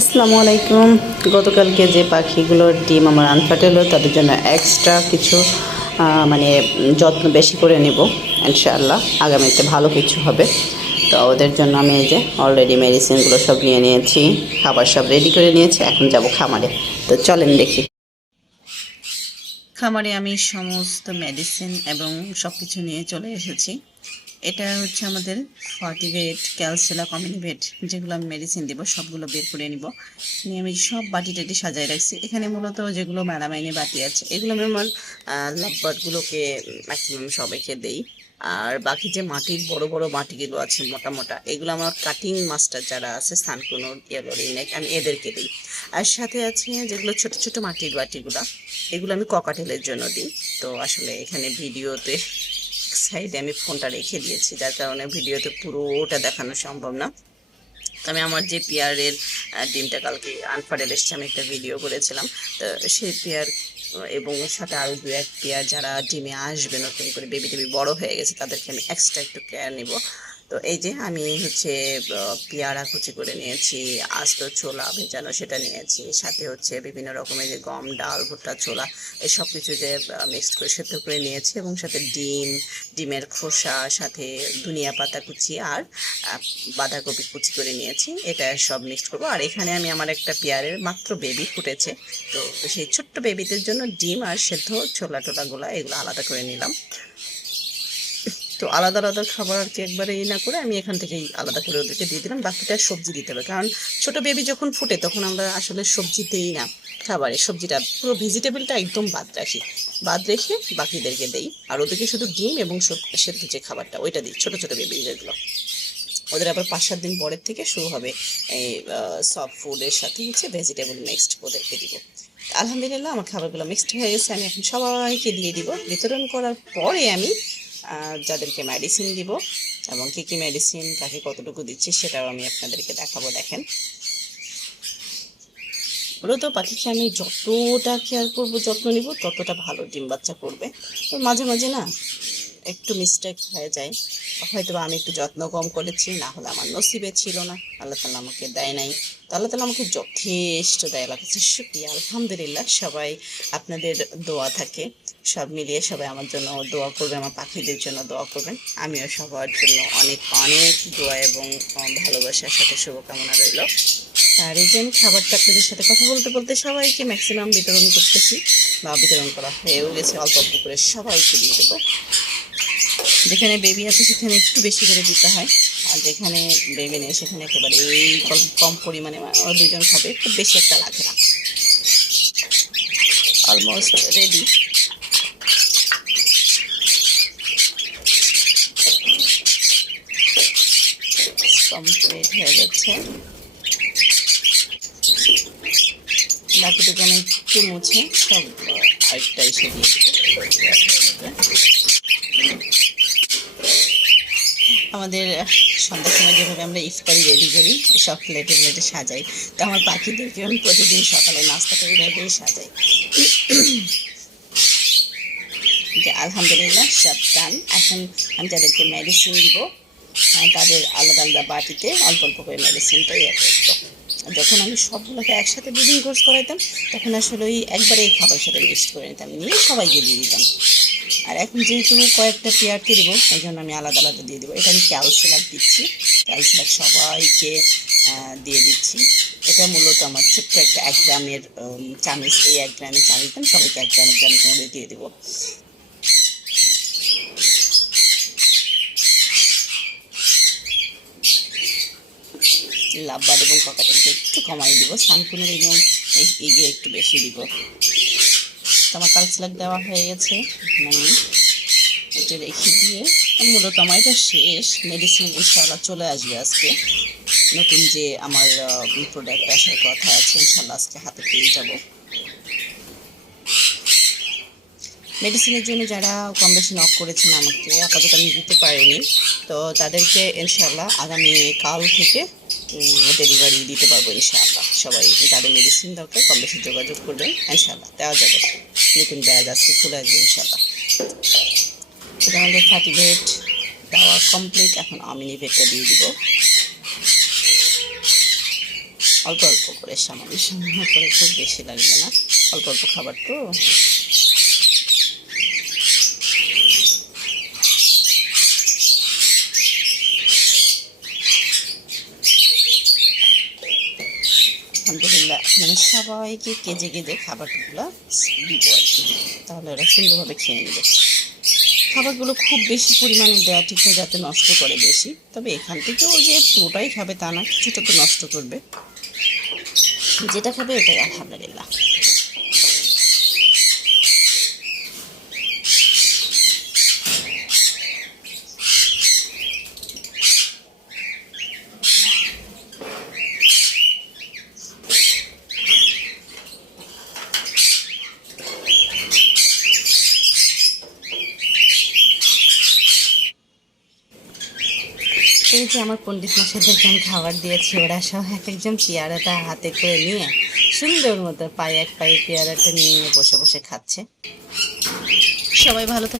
আসসালামু আলাইকুম। গতকালকে যে পাখিগুলোর ডিম আমার আনফাটে হলো তাদের জন্য এক্সট্রা কিছু মানে যত্ন বেশি করে নেব ইনশাআল্লাহ। আগামীতে ভালো কিছু হবে। তো ওদের জন্য আমি এই যে অলরেডি মেডিসিনগুলো সব নিয়ে নিয়েছি, খাবার সব রেডি করে নিয়েছি। এখন যাব খামারে। তো চলেন দেখি। খামারে আমি সমস্ত মেডিসিন এবং সব কিছু নিয়ে চলে এসেছি। এটা হচ্ছে আমাদের ফর্টিভেট, ক্যালসিলা, কমিনিভেট, যেগুলো আমি মেডিসিন দিব সবগুলো বের করে নিব। নিয়ে আমি সব বাটি টাটি সাজাই রাখছি। এখানে মূলত যেগুলো মেলামাইনে বাটি আছে এগুলো আমি আমার লাভবার্ডগুলোকে ম্যাক্সিমাম সবাইকে দেই। আর বাকি যে মাটির বড় বড় বাটিগুলো আছে মোটা মোটা, এগুলো আমার কাটিং মাস্টার যারা আছে সানকুনোর, ইয়েলোরি নেক, আমি এদেরকে দিই। আর সাথে আছে যেগুলো ছোট ছোট মাটির বাটিগুলো, এগুলো আমি ককাটেলের জন্য দিই। তো আসলে এখানে ভিডিওতে সাইডে আমি ফোনটা রেখে দিয়েছি, যার কারণে ভিডিওতে পুরোটা দেখানো সম্ভব না। আমি আমার যে পেয়ারের ডিমটা কালকে আনফারেল এসছে, আমি একটা ভিডিও করেছিলাম। তো সেই পেয়ার এবং সাথে আরও দু এক পেয়ার যারা ডিমে আসবে নতুন করে, বেবি টেবি বড় হয়ে গেছে, তাদেরকে আমি এক্সট্রা একটু কেয়ার নিব। তো এই যে আমি হচ্ছে পেয়ারা কুচি করে নিয়েছি, আস্ত ছোলা ভেজানো সেটা নিয়েছি, সাথে হচ্ছে বিভিন্ন রকমের যে গম, ডাল, ভুট্টা, ছোলা, এই সব কিছু যে মিক্সড করে সেদ্ধ করে নিয়েছি, এবং সাথে ডিমের খোসা, সাথে ধনিয়া পাতা কুচি আর বাঁধাকপি কুচি করে নিয়েছি। এটা সব মিক্সড করবো। আর এখানে আমি আমার একটা পেয়ারের মাত্র বেবি ফুটেছে, তো সেই ছোট্ট বেবিদের জন্য ডিম আর সেদ্ধ ছোলা টোলাগুলো এগুলো আলাদা করে নিলাম। তো আলাদা আলাদা খাবার আর কি একবারে না করে আমি এখান থেকেই আলাদা করে ওদেরকে দিয়ে দিলাম। বাকিটা সবজি দিতে হবে, কারণ ছোট বেবি যখন ফুটে তখন আমরা আসলে সবজি দিই না খাবারে। সবজিটা পুরো ভেজিটেবলটা একদম বাদ রেখে বাকিদেরকে দেই। আর ওদেরকে শুধু ডিম এবং সেদ্ধ যে খাবারটা ওইটা দিই, ছোট ছোট বেবি যেগুলো। ওদের আবার 5-7 দিন পরের থেকে শুরু হবে এই সফট ফুডের সাথে হচ্ছে ভেজিটেবল মিক্সড ওদেরকে দিব। আলহামদুলিল্লাহ আমার খাবারগুলো মিক্সড হয়ে গেছে। আমি এখন সবাইকে দিয়ে দিব। বিতরণ করার পরে আমি যাদেরকে মেডিসিন দিব এবং কী কী মেডিসিন কাকে কতটুকু দিচ্ছি সেটাও আমি আপনাদেরকে দেখাবো। দেখেন, মূলত পাখিকে আমি যতটা কেয়ার করবো, যত্ন নিব, ততটা ভালো ডিম বাচ্চা করবে। তো মাঝে মাঝে না একটু মিস্টেক হয়ে যায়, হয়তো আমি একটু যত্ন কম করেছি, না হলে আমার নসিবে ছিল না, আল্লাহ তালা আমাকে দেয় নাই। তো আল্লাহ তালা আমাকে যথেষ্ট দেয়, আল্লাহ কাছে শুকরিয়া, আলহামদুলিল্লাহ। সবাই আপনাদের দোয়া থাকে, সব মিলিয়ে সবাই আমার জন্য দোয়া করবেন, আমার পাখিদের জন্য দোয়া করবেন। আমিও সবার জন্য অনেক অনেক দোয়া এবং ভালোবাসার সাথে শুভকামনা রইল। আর এই যে আমি খাবারটা আপনাদের সাথে কথা বলতে বলতে সবাইকে ম্যাক্সিমাম বিতরণ করতেছি, বা বিতরণ করা হয়েও গেছে। অল্প অল্প করে সবাইকে দিয়ে দেবো। যেখানে বেবি আছে সেখানে একটু বেশি করে দিতে হয়, আর যেখানে বেবি নেই সেখানে একেবারে এই কম পরিমাণে ওরা দুজন খাবে, খুব বেশি একটা লাগে না। Almost ready. কমপ্লিট হয়ে যাচ্ছে। বাকিটুকু আমি একটু মুছে সব আরেকটা এসে দিয়ে দেবো। আমাদের সন্ধ্যার সময় যেভাবে আমরা ইফতারি রেডি করি, সব প্লেটে প্লেটে সাজাই, তো আমার পাখিদেরকে আমি প্রতিদিন সকালে নাস্তাটা এইভাবেই সাজাই। যে আলহামদুলিল্লাহ সব ডান। এখন আমি যাদেরকে মেডিসিন দিব তাদের আলাদা আলাদা বাটিতে অল্প অল্প করে মেডিসিনটা ইয়ে করবো। যখন আমি সবগুলোকে একসাথে ব্রিডিং কোর্স করাইতাম তখন আসলে ওই একবারে এই খাবারের সাথে মিক্সড করে নিতাম, নিয়ে সবাইকে দিয়ে দিতাম। আর এখন যেহেতু কয়েকটা পেয়ারকে দেবো, এই জন্য আমি আলাদা আলাদা দিয়ে দেবো। এটা আমি ক্যালসিলাক দিচ্ছি, ক্যালসিলাক সবাইকে দিয়ে দিচ্ছি। এটা মূলত আমার ছোট্ট একটা 1 গ্রামের চামিচ, এই 1 গ্রামের চামিচ আমি সবাইকে 1 গ্রামের চামিচ মধ্যে দিয়ে দেবো। লাভবার্ড এবং ককাটেলকে একটু কমাই দিব, সানকুনোর এবং এগিয়ে একটু বেশি দিব। তো আমার ক্যালসিলাক দেওয়া হয়ে গেছে, আমি এটা রেখে দিয়ে মূলত আমার এটা শেষ। মেডিসিন ইনশাআল্লাহ চলে আসবে আজকে, নতুন যে আমার প্রোডাক্ট আসার কথা আছে ইনশাআল্লাহ আজকে হাতে পেয়ে যাব। মেডিসিনের জন্য যারা কম বেশি নক করেছেন আমাকে, আপাতত আমি দিতে পারিনি, তো তাদেরকে ইনশাআল্লাহ আগামী কাল থেকে ডেলিভারি দিতে পারবো ইনশাআল্লাহ। সবাই যাদের মেডিসিন দরকার কম বেশি যোগাযোগ করবেন, ইনশাআল্লাহ দেওয়া যাবে। নতুন ব্যাগ আজকে খুলে আসবে ইনশাআল্লাহ। এটা আমাদের ফর্টিভেট দেওয়া কমপ্লিট। এখন অমিনিভেটটা দিয়ে দিব। অল্প অল্প করে, সামান্য সামান্য করে, খুব বেশি লাগবে না, অল্প অল্প খাবার তো। আলহামদুলিল্লাহ, মানে সবাইকে কেজে কেজে খাবারগুলো দিব আর কি, তাহলে ওরা সুন্দরভাবে খেয়ে নেবে। খাবারগুলো খুব বেশি পরিমাণে দেওয়া ঠিক না, যাতে নষ্ট করে বেশি। তবে এখান থেকেও যে পুরোটাই খাবে তা না, কিছুটা তো নষ্ট করবে, যেটা খাবে ওটাই আলহামদুলিল্লাহ। এই যে আমার পণ্ডিত মশাইদেরকে আমি খাবার দিয়েছি, ওরা সব এক একজন পেয়ারাটা হাতে করে নিয়ে সুন্দর মতো পায়ে এক পায়ে পেয়ারাটা নিয়ে বসে বসে খাচ্ছে। সবাই ভালো থাকে।